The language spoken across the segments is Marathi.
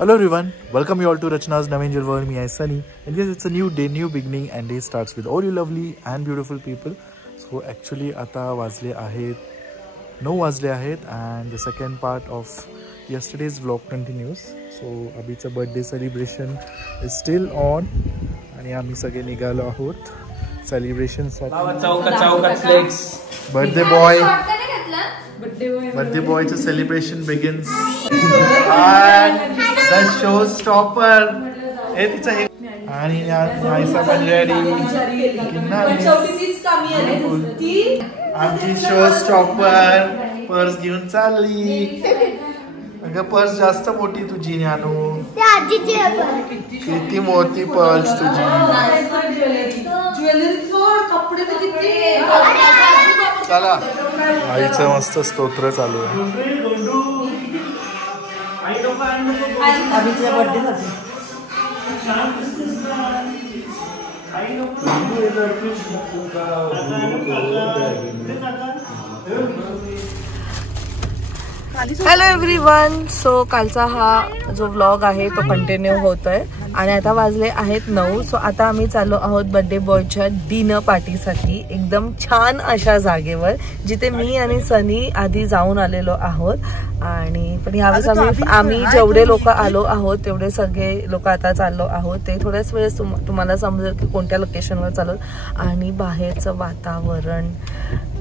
Hello everyone, welcome you all to Rachna's Navangel World. Me is Sunny, and yes, it's a new day, new beginning, and day starts with all you lovely and beautiful people. So actually, आता वाजले आहेत 9 वाजले आहेत, and the second part of yesterday's vlog continues. So अभीचा birthday celebration is still on, आणि आम्ही सगळे निघालो आहोत celebration साठी. Birthday boy's celebration begins. And the showstopper. आणि आयसा पण रेडी. आमची शोस्टॉपर पर्स घेऊन चालली. अगं पर्स जास्त मोठी तुझी न्यानू. किती मोठी पर्स तुझी. चला आईचं मस्त स्तोत्र चालू आहे. अभिचा बर्थडे हॅलो एव्हरीवन. सो कालचा हा जो व्लॉग आहे तो कंटिन्यू होतोय आणि आता वाजले आहेत 9. सो आता आम्ही चाललो आहोत बर्थडे बॉयच्या डिनर पार्टीसाठी एकदम छान अशा जागेवर, जिथे मी आणि सनी आधी जाऊन आलेलो आहोत. आणि पण यावेळेस आम्ही जेवढे लोक आलो आहोत तेवढे सगळे लोक आता चाललो आहोत. ते थोड्याच वेळेस तुम्हाला समजेल की कोणत्या लोकेशनवर चाललो. आणि बाहेरचं वातावरण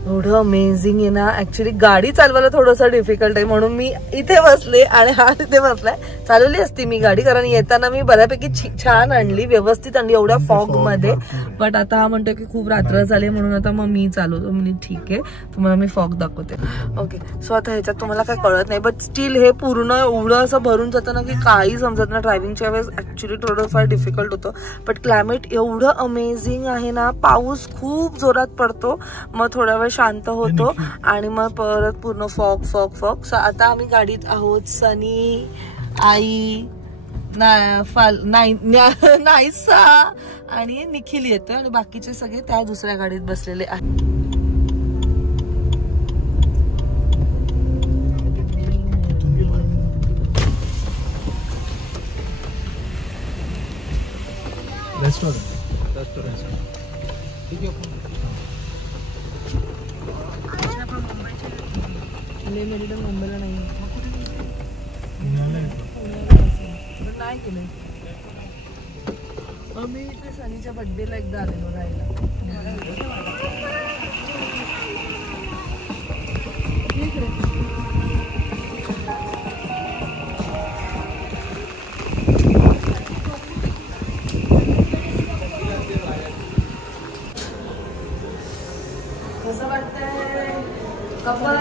एवढं अमेझिंग आहे ना. ऍक्च्युली गाडी चालवायला थोडंसं डिफिकल्ट आहे, म्हणून मी इथे बसले आणि हा तिथे बसलाय. चालवली असती मी गाडी, कारण येताना मी बऱ्यापैकी छान आणली, व्यवस्थित आणली एवढ्या फॉग मध्ये. बट आता हा म्हणतो की खूप रात्र झाली, म्हणून आता मग मी चालवतो. म्हणजे ठीक आहे, तुम्हाला मी फॉग दाखवते. ओके. सो आता ह्याच्यात तुम्हाला काय कळत नाही, बट स्टील हे पूर्ण एवढं असं भरून जातं ना की काही समजत ना. ड्रायव्हिंगच्या वेळेस ऍक्च्युली थोडंफार डिफिकल्ट होतं. बट क्लायमेट एवढं अमेझिंग आहे ना. पाऊस खूप जोरात पडतो, मग थोडा वेळ शांत होतो आणि मग परत पूर्ण फॉग फॉग फॉग. सो आता आम्ही गाडीत आहोत. सनी, आई, नाईसा आणि निखिल येतोय आणि बाकीचे सगळे त्या दुसऱ्या गाडीत बसलेले आहेत. मुंबईला नाही केलं. मी इथे सनीच्या बर्थडेला एकदा आलेलो राहायला. कसं वाटतंय couple?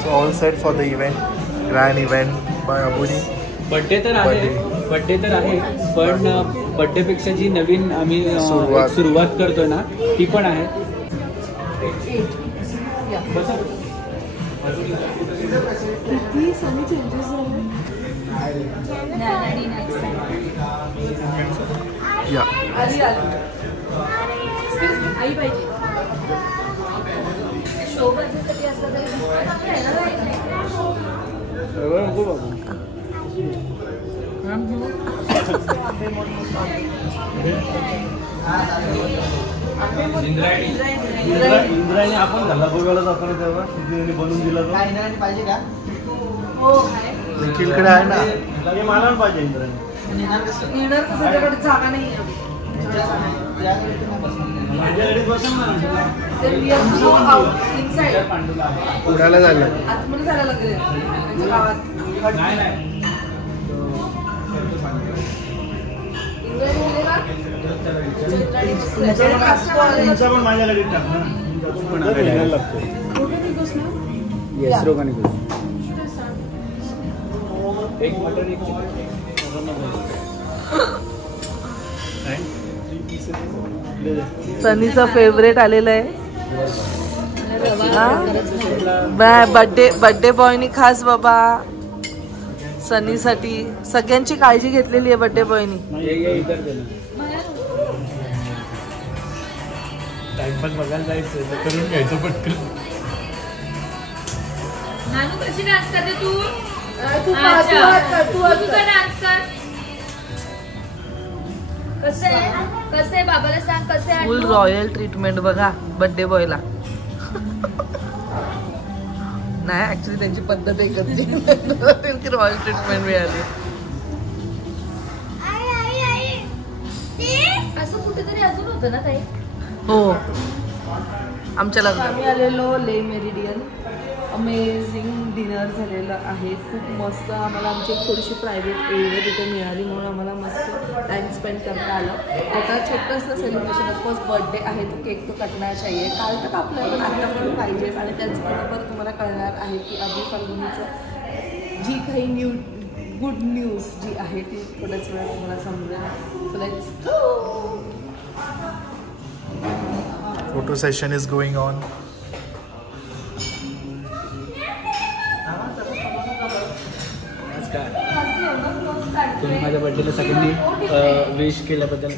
So all set for the event, grand event by Abudi. Birthday तर आहे, पण बर्थडे पेक्षा जी नवीन आम्ही सुरुवात करतोय ना ती पण आहे. इंद्रायणी आपण घाला बघायला जाताना तेव्हा तिथे बनवून दिला पाहिजे का? निखिलकडे आहे ना, मला पाहिजे. इंद्रायणी जागा नाही पुण्याला झालं. आतमध्ये जायला लागेल गावात. पण माझ्या लगेच एक मटन एक सनीचा फेवरेट आलेला आहे. बर्थडे बॉयनी खास बाबा. सनीसाठी सगळ्यांची काळजी घेतलेली आहे बर्थडे बॉयनी. टाइमपास बघायला जायचं करून घ्यायचं पटकन. नानू कशी डान्स करते तू? तू डान्स कर. कसं आहे बाबाला सांग कसं आहे. फुल रॉयल ट्रीटमेंट बघा बर्थडे बॉयला. नाही ऍक्च्युली त्यांची पद्धत एकच त्यांची रॉयल ट्रीटमेंट मिळाली. असं कुठेतरी अजून होतं ना ताई. हो आमच्या लग्नात आम्ही आलेलो ले मेरिडियन. अमेझिंग डिनर झालेलं आहे. खूप मस्त. आम्हाला आमची एक थोडीशी प्रायव्हेट एरिया तिथे मिळाली म्हणून आम्हाला मस्त टाइम स्पेंड करता आलं. आता छोटंसं सेलिब्रेशन ऑफकोर्स बर्थडे आहे तो केक तो कटणार चाहिए. काल तर आपल्याला पण आता पण पाहिजेच. आणि त्याचबरोबर तुम्हाला कळणार आहे की अभी फाल्गुनीचं जी काही गुड न्यूज जी आहे ती थोड्याच वेळात तुम्हाला समजेल. So let's go. Photo session is going on. तुम्ही माझ्या बर्थडेला सगळ्यांनी विश केल्याबद्दल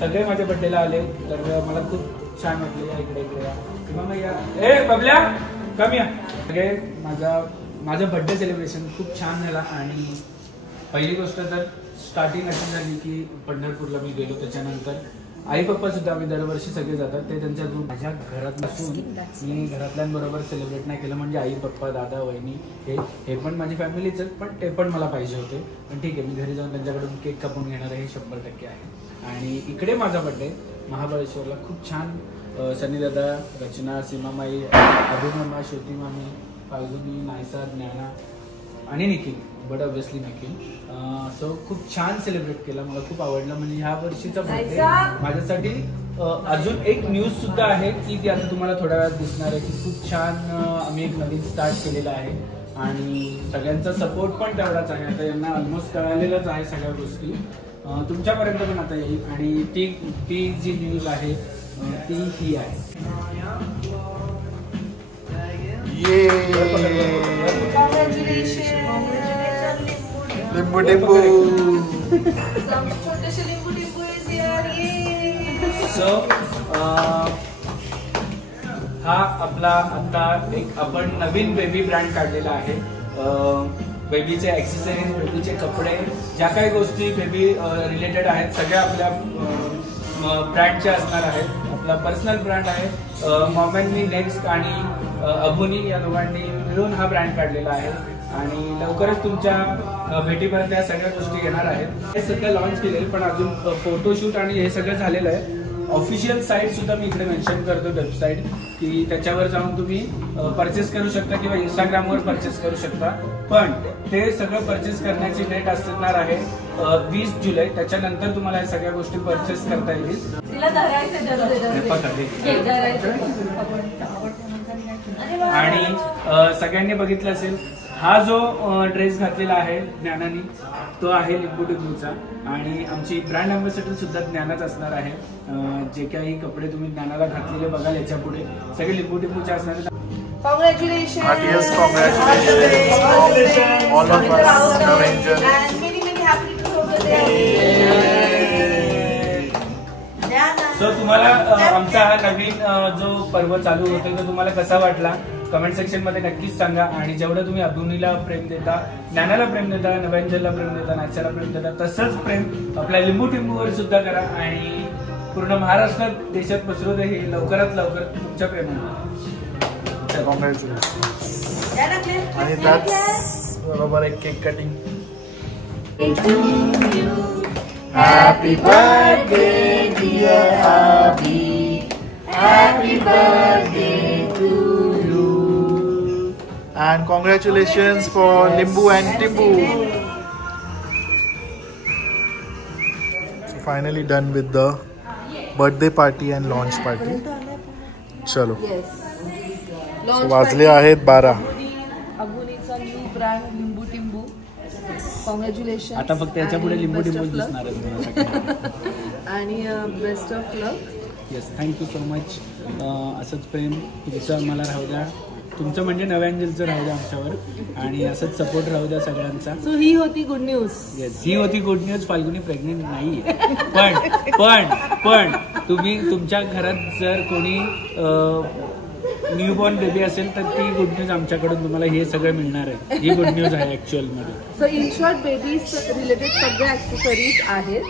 सगळे माझ्या बर्थडेला आले तर मला खूप छान वाटले. इकडे इकडे या ए बबल्या कम या. सगळे माझं बर्थडे सेलिब्रेशन खूप छान झाला. आणि पहिली गोष्ट तर स्टार्टिंग अशी झाली की पंढरपूरला मी गेलो. त्याच्यानंतर आई पप्पा सुद्धा आम्ही दरवर्षी सगळे जातात. ते त्यांच्या माझ्या घरात नसून मी घरातल्यांबरोबर सेलिब्रेट नाही केलं. म्हणजे आई पप्पा दादा वहिनी हे पण माझी फॅमिलीच आहेत. पण ते पण मला पाहिजे होते. पण ठीक आहे मी घरी जाऊन त्यांच्याकडून केक कापून घेणार आहे हे 100% आहे. आणि इकडे माझा बर्थडे महाबळेश्वरला खूप छान. सनी दादा, रचना, सीमामाई, अभिमामा, श्रुती मामी, फाल्गुनी, नायसा, ज्ञाना आणि Nikhil. But obviously Nikhil. So खूप छान सेलिब्रेट केला. मला खूप आवडलं. म्हणजे ह्या वर्षीचा बर्थडे माझ्यासाठी अजून एक न्यूज सुद्धा आहे की ती आता तुम्हाला थोड्या वेळात दिसणार आहे की खूप छान आम्ही एक नवीन स्टार्ट केलेला आहे. आणि सगळ्यांचा सपोर्ट पण तेवढाच आहे. आता यांना ऑलमोस्ट कळालेलंच आहे सगळ्या गोष्टी. तुमच्यापर्यंत पण आता येईल. आणि ती जी न्यूज आहे ती ही आहे. लिंबू टिंबू. सो हा आपला आता एक आपण नवीन बेबी ब्रँड काढलेला आहे. बेबीचे ॲक्सेसरीज, बेबीचे कपडे, ज्या काही गोष्टी बेबी रिलेटेड आहेत सगळ्या आपल्या ब्रँडच्या असणार आहेत. आपला पर्सनल ब्रँड आहे. मॉमेंटनी नेक्स्ट आणि अबुनी या दोघांनी मिळून हा ब्रँड काढलेला आहे. आणि लवकरच तुमच्या भेटीपर्यंत या सगळ्या गोष्टी येणार आहेत. हे सध्या लॉन्च केलेले पण अजून फोटोशूट आणि हे सगळं झालेलं आहे. ऑफिशियल साईट सुद्धा मी इकडे मेन्शन करतो वेबसाईट की त्याच्यावर जाऊन तुम्ही परचेस करू शकता किंवा इंस्टाग्रामवर परचेस करू शकता. पण ते सगळं परचेस करण्याची डेट असणार आहे 20 जुलै. त्याच्यानंतर तुम्हाला या सगळ्या गोष्टी परचेस करता येतील. आणि सगळ्यांनी बघितलं असेल हा जो ड्रेस घातलेला आहे ज्ञानानी तो आहे लिंबू टिंबूचा. आणि आमची ब्रँड अँबॅसेडर सुद्धा ज्ञानाच असणार आहे. जे काही कपडे तुम्ही ज्ञानाला घातलेले बघाल याच्या पुढे सगळे लिंबू टिंबूचे असणार आहेत. Congratulations. Yes, congratulations. All of us, Angel. And many happy returns of the day. So तुम्हाला आमचा हा नवीन जो पर्व चालू होतोय तो तुम्हाला कसा वाटला कमेंट सेक्शन मध्ये नक्कीच सांगा. आणि जेवढं तुम्ही अबुनीला प्रेम देता, ज्ञानाला प्रेम देता, नव्यांजलला प्रेम देता, नाच्याला प्रेम देता तसंच प्रेम आपल्या लिंबू टिंबूवर सुद्धा करा. आणि पूर्ण महाराष्ट्रात देशात पसरू दे हे लवकरात लवकर तुमच्या प्रेमाने. आणि त्याच बरोबर एक cake cutting. Happy birthday dear Abhi. Happy birthday to you. And congratulations for Limbu and Timbu. So finally done with the birthday party and launch party. चलो. So वाजले आहेत 12. अबुनीचा न्यू ब्रँड लिंबू टिंबू. कॉंग्रॅच्युलेशन. आता फक्त याच्या पुढे लिंबू टिंबू दिसणार आहे. आणि best of luck. Yes, thank you so much. असंच प्रेम तुमचं मला राहू द्या, तुमचं म्हणजे नव्या एंजलचं राहू द्या आमच्यावर, आणि असंच सपोर्ट राहू द्या सगळ्यांचा. सो ही होती गुड न्यूज. येस, ही होती गुड न्यूज. फाल्गुनी प्रेग्नेंट नाही आहे, पण तुम्ही तुमच्या घरात जर कोणी न्यूबॉर्न बेबी असेल तर ती गुड न्यूज आमच्याकडून तुम्हाला हे सगळं मिळणार आहे. ही गुड न्यूज आहे ॲक्च्युअलमध्ये. So in short babies related सगळे ॲक्सेसरीज आहेत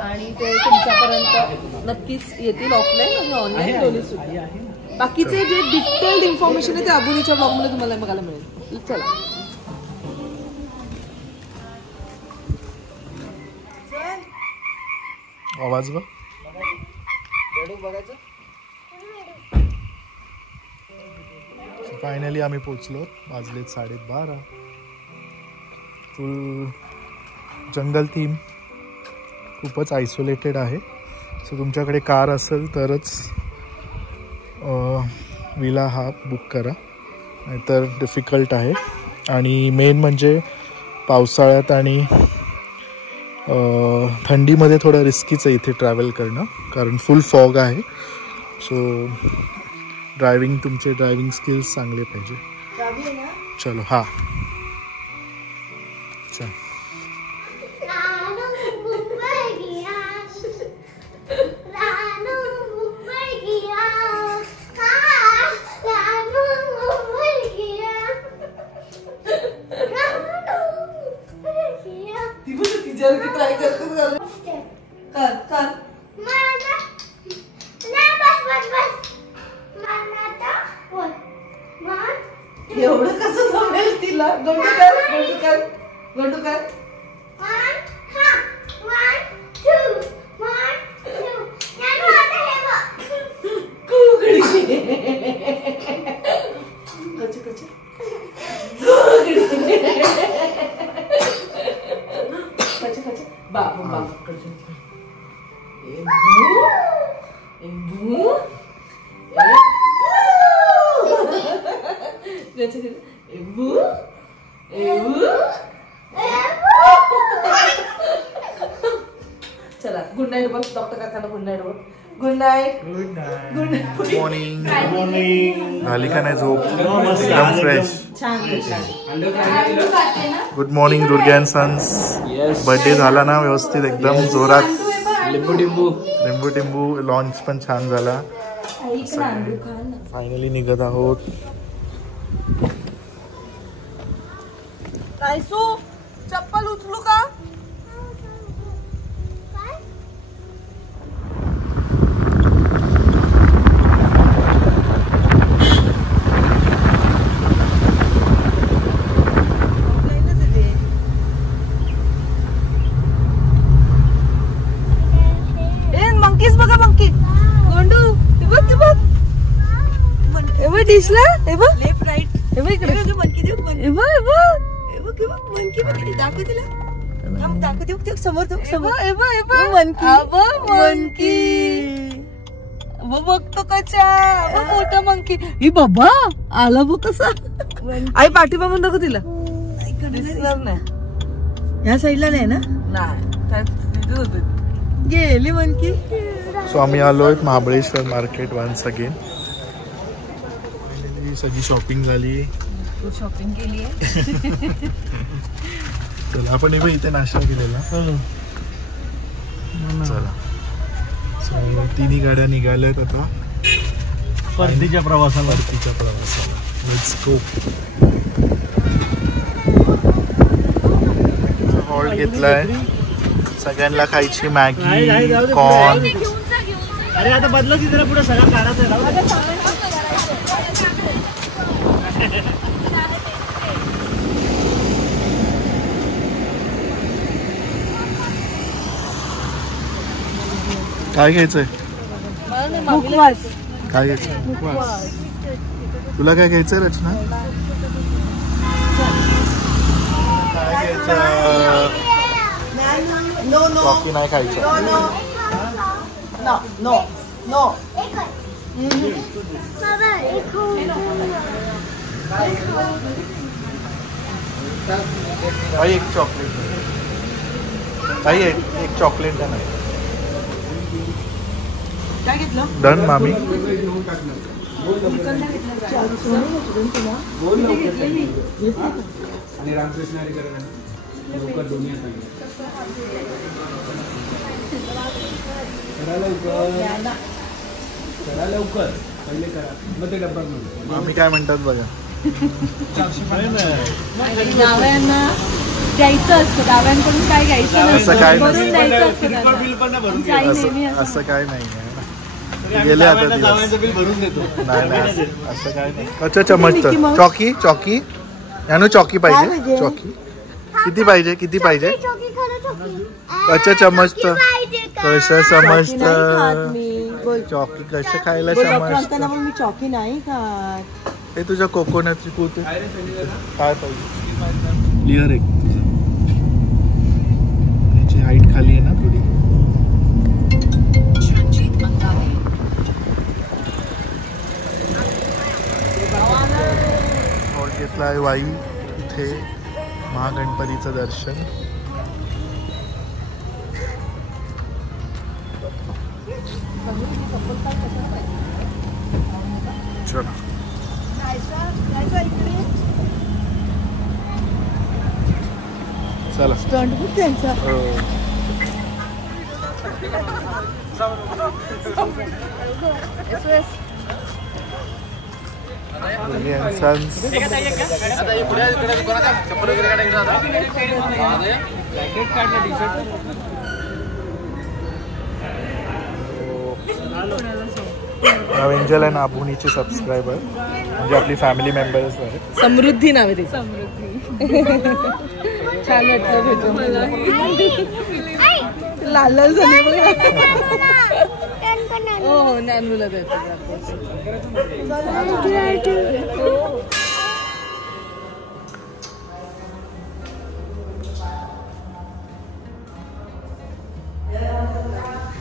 आणि ते तुमच्यापर्यंत नक्कीच येतील, ऑफलाईन आणि ऑनलाईन दोन्ही सुद्धा. बाकीचे जे डिटेल्ड इन्फॉर्मेशन आहे ते अबुलीच्या ब्लॉगमध्ये तुम्हाला बघायला मिळेल. चला आवाज बघ. फायनली आम्ही पोचलो. वाजलेत 12:30. फुल जंगल थीम, खूपच आयसोलेटेड आहे. सो तुमच्याकडे कार असेल तरच विला हा बुक करा, नाहीतर डिफिकल्ट आहे. आणि मेन म्हणजे पावसाळ्यात आणि थंडीमध्ये थोडं रिस्कीच आहे इथे ट्रॅव्हल करणं, कारण फुल फॉग आहे. सो तुमचे ड्रायव्हिंग स्किल्स चांगले पाहिजे. चलो हां चल. ट्राय करते कर एवढं कसं जमेल तिला. गोंडू कर. चला गुड नाईट बघ. डॉक्टर काकांना गुड नाईट बघ. Good night. Good morning. झाली का नाही झोप? एकदम fresh. Good morning Durge and sons. Birthday झाला ना व्यवस्थित एकदम जोरात. लिंबू टिंबू लॉन्च पण छान झाला. फायनली निघत आहोत. कायसू चप्पल उचलू का? डिशला लेफ्ट राईट दाखव समोर बघतो कशा मोठा मंकी. ही बाबा आला बघ कसा. आई पाठी बघून दाखव तिला. दिसणार नाही या साईडला नाही ना. नाही गेली मंकी. सो आम्ही आलोय महाबळेश्वर मार्केट वन्स अगेन. सगळी शॉपिंग झाली. शॉपिंग केली आहे. चला आपण इथे नाश्ता केलेला. चला सो तिन्ही गाड्या निघाल्यात आता परतीच्या प्रवासाला. Let's go. हॉल्ट घेतलाय. सगळ्यांना खायची मॅगी कॉर्न. अरे आता बदला की जरा पुढे सगळं काढायचं. काय घ्यायचंय? काय घ्यायचं? तुला काय घ्यायचंय रचना? काय घ्यायचं? कॉफी नाही खायचं. भाई एक चॉकलेट. भाई एक चॉकलेट है ना. काय घेतलं? डन मामी. आणि रामकृष्ण हरी करा लवकर दोन्ही आता करा लवकर पहिले करा मग ते डब्बा घेऊन. मामी काय म्हणतात बघा. डाव्यांना द्यायचं असतं, डाव्यांकडून काय घ्यायचं असं काय नसतं, भरून नसतं. द्यायचं असतं त्यांना. आमची आई नेहमी असं असं काय नाही गेले आता दिवस. बिल भरून देतो. नाही असं काय नाही. अच्छा चमच चॉकी चॉकी यानू चॉकी पाहिजे. चॉकी किती पाहिजे किती पाहिजे. अच्छा चमच कसं समजत चॉकी कसं खायला समजत. मी चॉकी नाही खात. हे तुझ्या कोकोनटची कुठे काय पाहिजे. क्लिअर आहे याची हाईट खाली आहे ना थोडी. घेतला आहे वाई इथे महागणपतीचं दर्शन. चला चला एंजल अँड आबुनीचे सबस्क्रायबर म्हणजे आपली फॅमिली मेंबर्स आहे. समृद्धी नाव आहे. समृद्धी छान वाटलं भेटून. लाल लाल झाले बघा. हो हो नानूला देतो.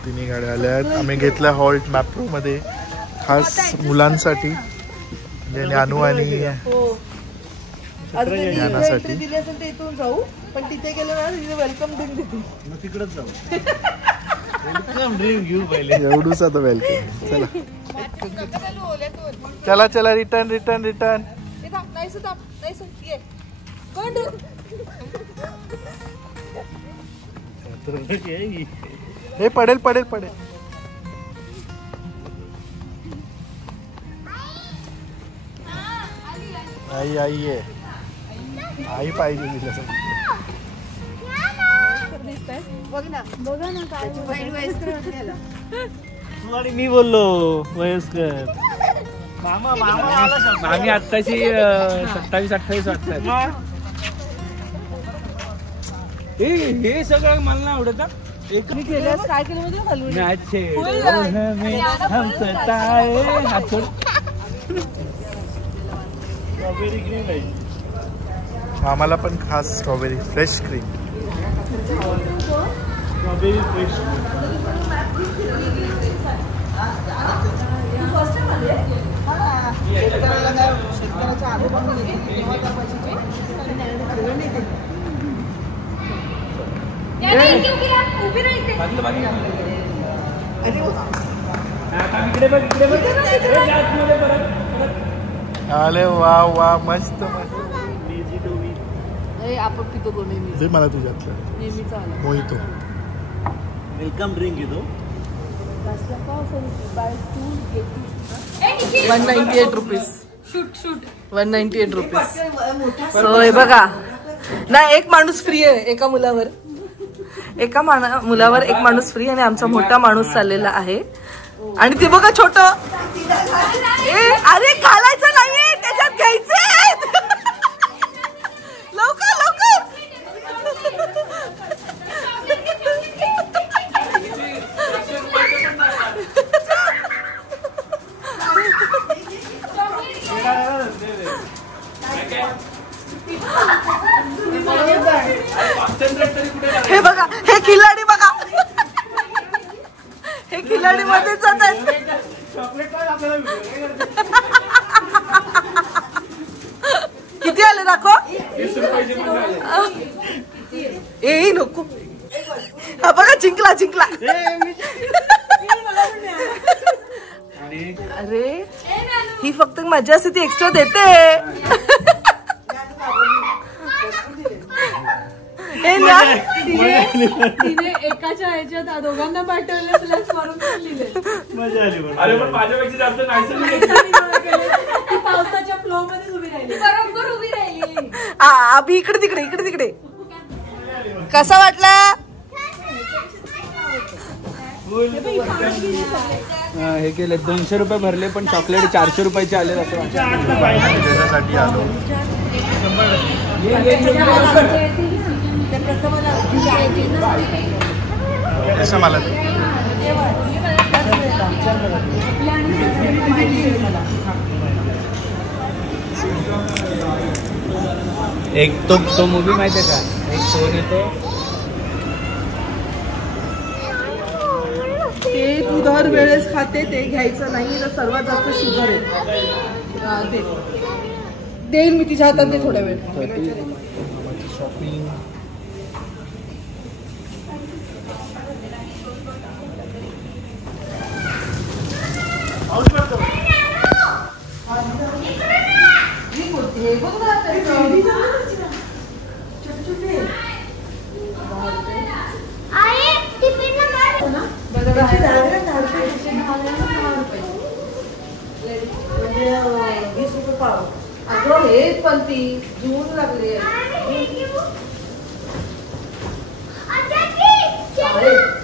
तिन्ही गाड्या आल्या आहेत. आम्ही घेतल्या हॉल्ट मॅप्रो मध्ये खास मुलांसाठी म्हणजे नानू आणि ज्ञानासाठी. दिले असेल तर इथून जाऊ पण तिथे गेलं ना तिथे वेलकम ड्रिंक देते. मग तिकडच जाऊ. वेलकम ड्रिंक घेऊ पहिले. एवढूच आता वेलकम. चला चला चला रिटर्न रिटर्न रिटर्न. हे पडेल पडेल पडेल. आई आई आहे. आई पाहिजे तिला. आणि मी बोललो वयस्कर. आम्ही आत्ताची 27-28 वाजतात. हे सगळं मला नाही आवडत. एक मी केल्यास काय केलं म्हणजे हलवून स्ट्रॉबेरी क्रीम आहे. आम्हाला पण खास strawberry fresh cream. Strawberry fresh. अरे वा वा मस्त मस्त. आपण पितो नेहमी. दे मला तुझ्यातलं नेहमीचा मोहितो. वेलकम ड्रिंक घेतो. 198 रुपीज. 198 रुपीज. सो हे बघा ना एक माणूस फ्री आहे एका मुलावर. एका मुलावर एक माणूस फ्री आणि आमचा मोठा माणूस चाललेला आहे. आणि ते बघा छोट. अरे घालायचं नाहीये त्याच्यात घ्यायचंय. लवकर लवकर. हे बघा हे खिलाडी बघा. हे खिलाडी मध्ये जात आहेत. किती आले दाखव. ए नको. हा बघा जिंकला जिंकला. अरे ही फक्त मजा असते ती एक्स्ट्रा देते. तिने एकाच्या ह्याच्यात दोघांना पाठवलं तुला स्वरूप लिहिले. मजा आली. अरे पण माझ्यापेक्षा जास्त नाही पावसाच्या फ्लो मध्ये उभी राहिली. बरोबर उभी राहिली. अभि इकडे तिकडे इकडे तिकडे. कसा वाटला? हे केले 200 रुपये भरले पण चॉकलेट 400 रुपयाचे आले असं त्याच्यासाठी आलो. कसं मला एक तो मूवी माहिती आहे का? एक फोन येतो ते तू दर वेळेस खाते ते घ्यायचं नाही तर सर्वात जास्त शुगर आहे. ते देईल मी तिच्या हातात ते थोड्या वेळ. शॉपिंग पण ती जून लागले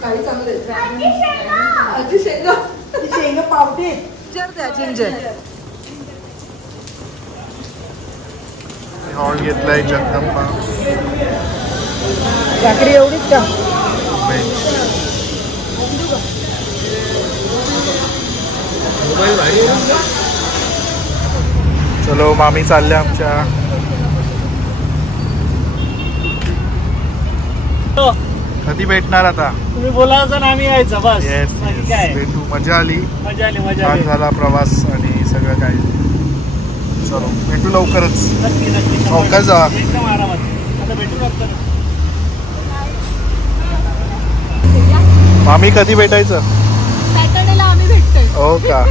काही चांगले शेंगा पावते जिंजर. हॉल घेतलाय जगदंबा. भाकरी एवढीच का? चलो मामी चालल्या आमच्या. कधी भेटणार आता? तुम्ही बोलायचं ना आम्ही यायचं बस. येस काय भेटू. मजा आली. मजा आली मजा छान आली. झाला प्रवास आणि सगळं काही. चलो भेटू लवकरच. नक्की नक्की. चौकात जा. एकदम आरामात. आता भेटू नंतर. मामी कधी भेटायचं? सॅटर्डेला आम्ही भेटतोय. हो का?